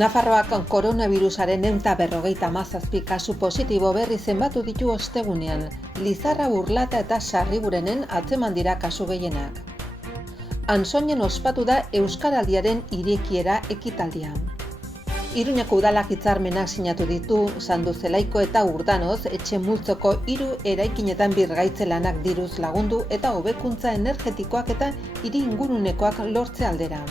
Nafarroak koronavirusaren 157 kasu positibo berri zenbatu ditu ostegunean. Lizarra, Burlata eta Sarriburenen atzeman dira kasu gehienak. Ansoinen ospatu da Euskaraldiaren irekiera ekitaldia. Iruñako udalak hitzarmenak sinatu ditu Sanduzelaiko eta Urdanoz etxe multzoko 3 eraikinetan birgaitze lanak diruz lagundu eta hobekuntza energetikoak eta hiri ingurunekoak lortze aldera.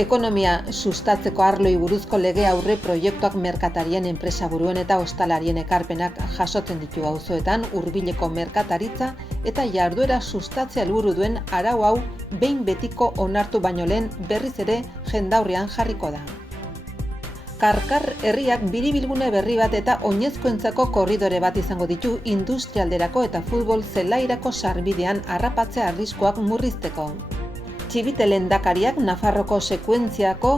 Ekonomia sustatzeko arloi buruzko lege aurre proiektuak merkatarien, enpresaburuen eta ostalarien ekarpenak jasotzen ditu auzoetan hurbileko merkataritza eta jarduera sustatzea helburu duen arau hau behin betiko onartu baino lehen berriz ere jendaurrean jarriko da. Karkar herriak biribilgune berri bat eta oinezkoentzako korridore bat izango ditu industrialderako eta futbol zelairako sarbidean harrapatze arriskuak murrizteko. Txibite lehendakariak Nafarroko sekuentziako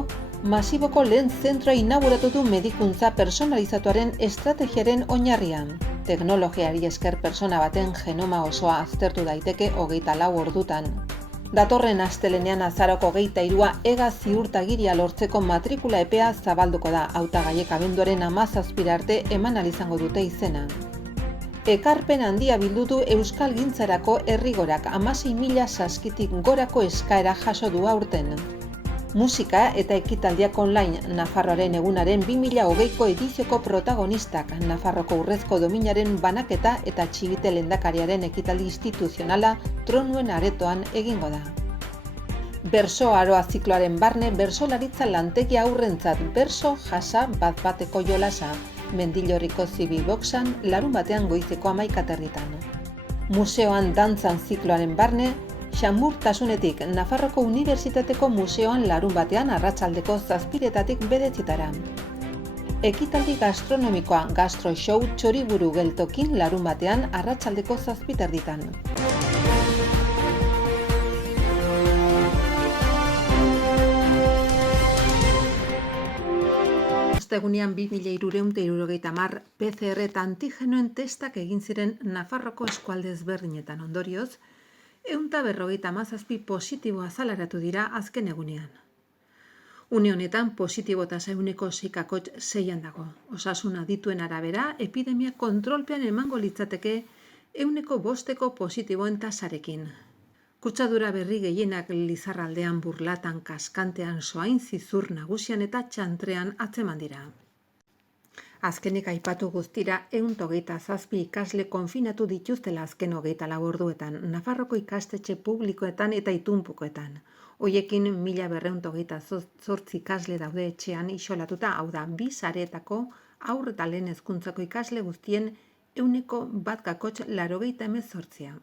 masiboko lehen zentroa inauguratu du medikuntza personalizatuaren estrategiaren oinarrian. Teknologiari esker pertsona baten genoma osoa aztertu daiteke 24 ordutan. Datorren astelenean azaroko 23a ega ziurtagiria lortzeko matrikula epea zabalduko da, hautagaiek abenduaren 17 arte eman ahal izango dute izena. Ekarpen handia bildu du euskalgintzarako herrigorak 16.000 saskitik gorako eskaera jaso du aurten. Musika eta ekitaldiak online Nafarroaren egunaren 2020ko edizioko protagonistak, Nafarroko urrezko dominaren banaketa eta Txibite lehendakariaren ekitaldi instituzionala tronuen aretoan egingo da. Berso aroa zikloaren barne bersolaritza lantegia aurrentzat berso jasa bat-bateko jolasa, Mendillorriko Zibiboxan larunbatean goizeko 11:00. Museoan dantzan zikloaren barne, xamurtasunetik Nafarroko Unibertsitateko Museoan larunbatean arratsaldeko 7:00 9:00. Ekitaldi gastronomikoa Gastro Show Txoriburu geltokin larunbatean arratsaldeko 7:30. Ostegunean 2.370 PCR eta antigenoen testak egin ziren Nafarroko eskualde ezberdinetan. Ondorioz, 157 positibo azaleratu dira azken egunean. Une honetan positibo tasa 6,6 dago. Osasun adituen arabera, epidemia kontrolpean emango litzateke 5% positiboen tasarekin. Kutsadura berri gehienak Lizarraldean, Burlatan, Kaskantean, Soain, Zizur nagusian eta Txantrean atzeman dira. Azkenik aipatu guztira 127 ikasle konfinatu dituztela azken 24 orduetan, Nafarroko ikastetxe publikoetan eta itunpukoetan. Hoiekin 1.228 ikasle daude etxean isolatuta, hau da, 2 sareetako haur eta lehen hezkuntzako ikasle guztien 188.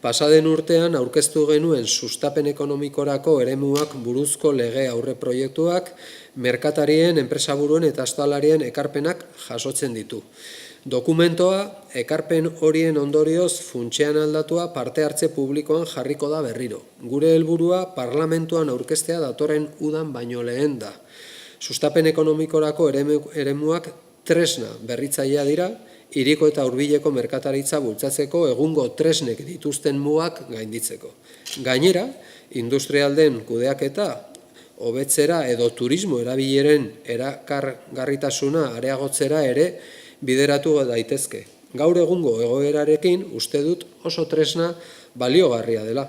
Pasaden urtean aurkeztu genuen sustapen ekonomikorako eremuak buruzko lege aurreproiektuak merkatarien, enpresaburuen eta ostalarien ekarpenak jasotzen ditu. Dokumentoa, ekarpen horien ondorioz funtsean aldatua parte hartze publikoan jarriko da berriro. Gure helburua parlamentuan aurkeztea datorren udan baino lehen da. Sustapen ekonomikorako eremuak tresna berritzailea dira, hiriko eta hurbileko merkataritza bultzatzeko egungo tresnek dituzten mugak gainditzeko. Gainera, industrialden kudeaketa hobetzera edo turismo erabileren erakargarritasuna areagotzera ere bideratu daitezke. Gaur egungo egoerarekin uste dut oso tresna baliogarria dela.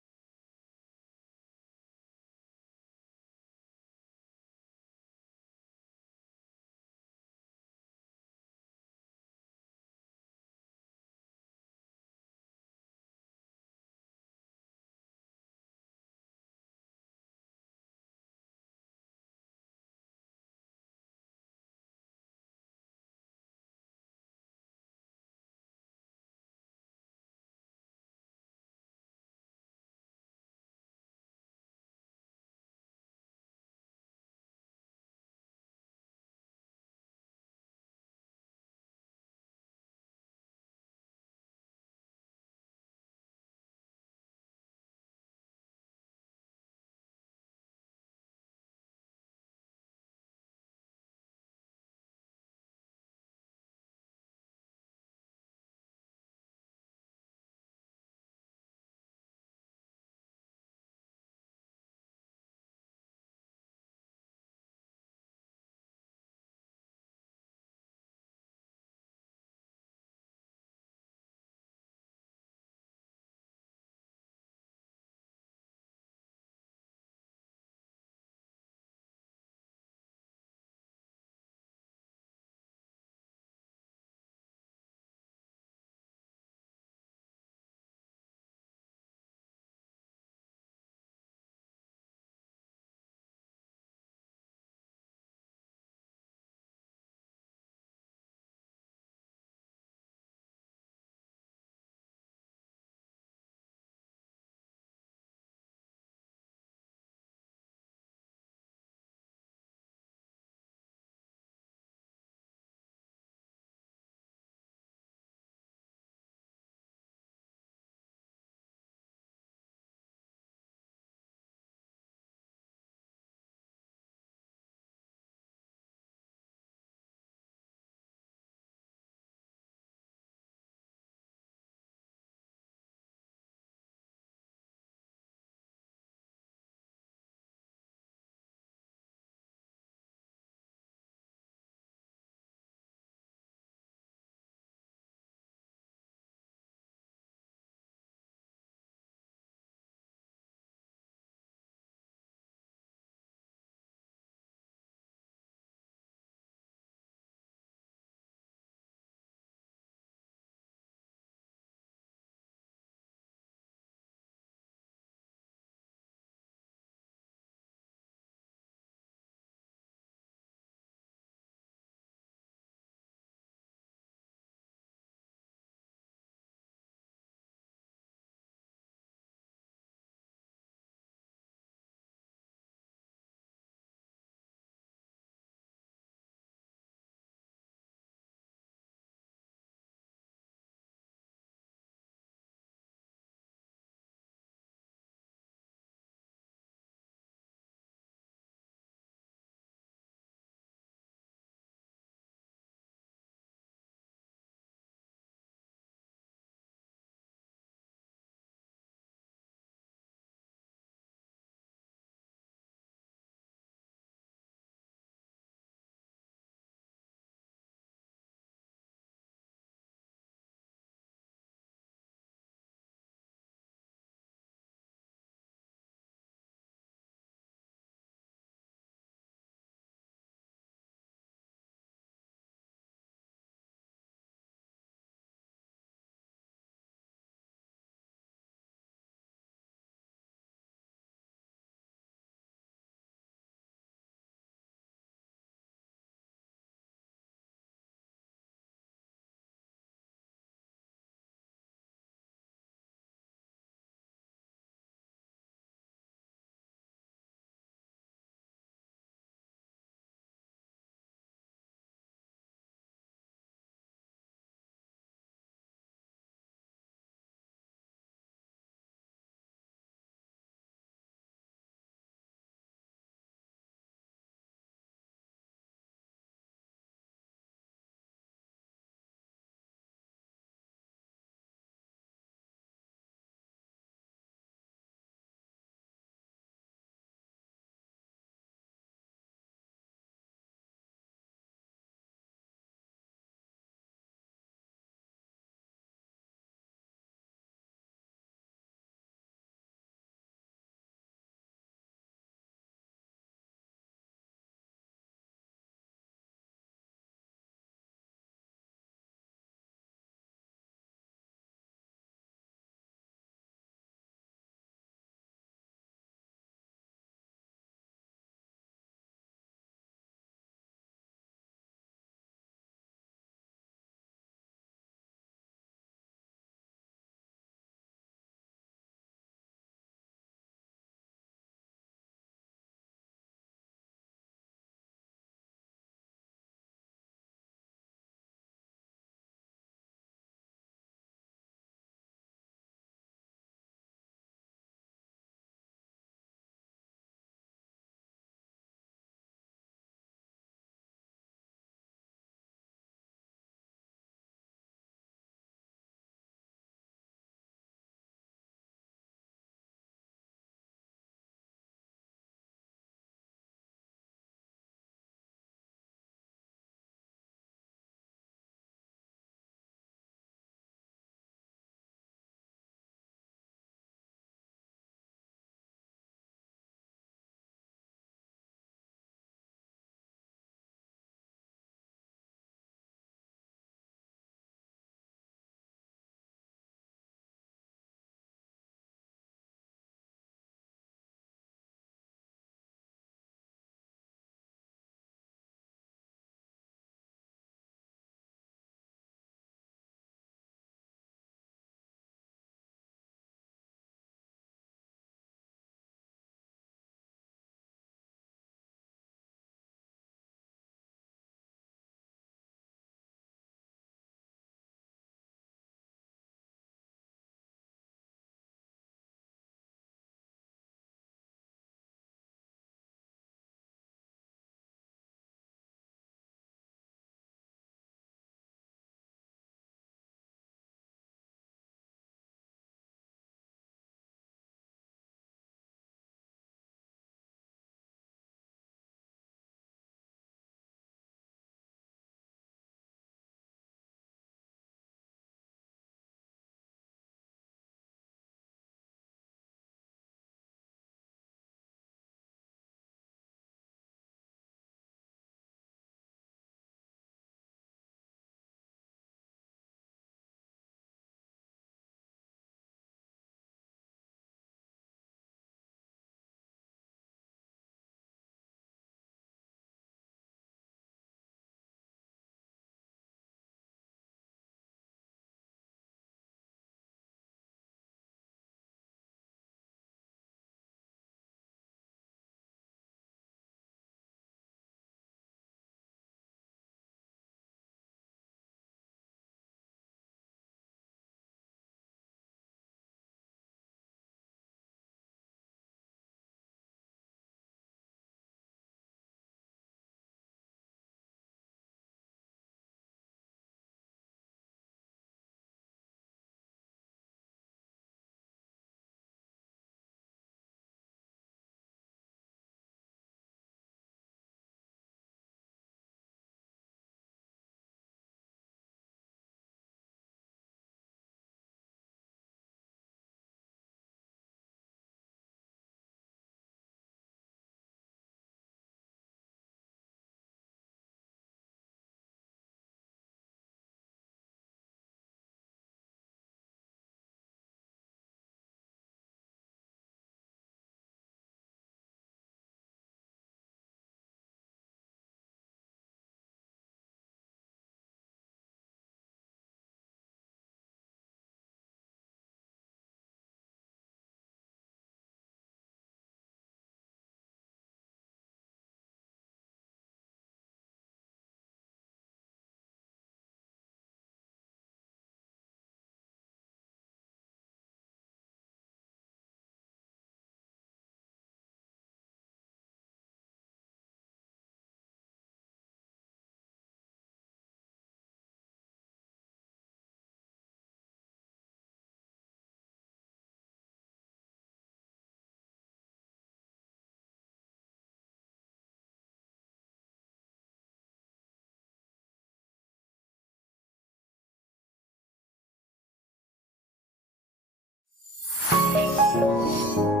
Thank you.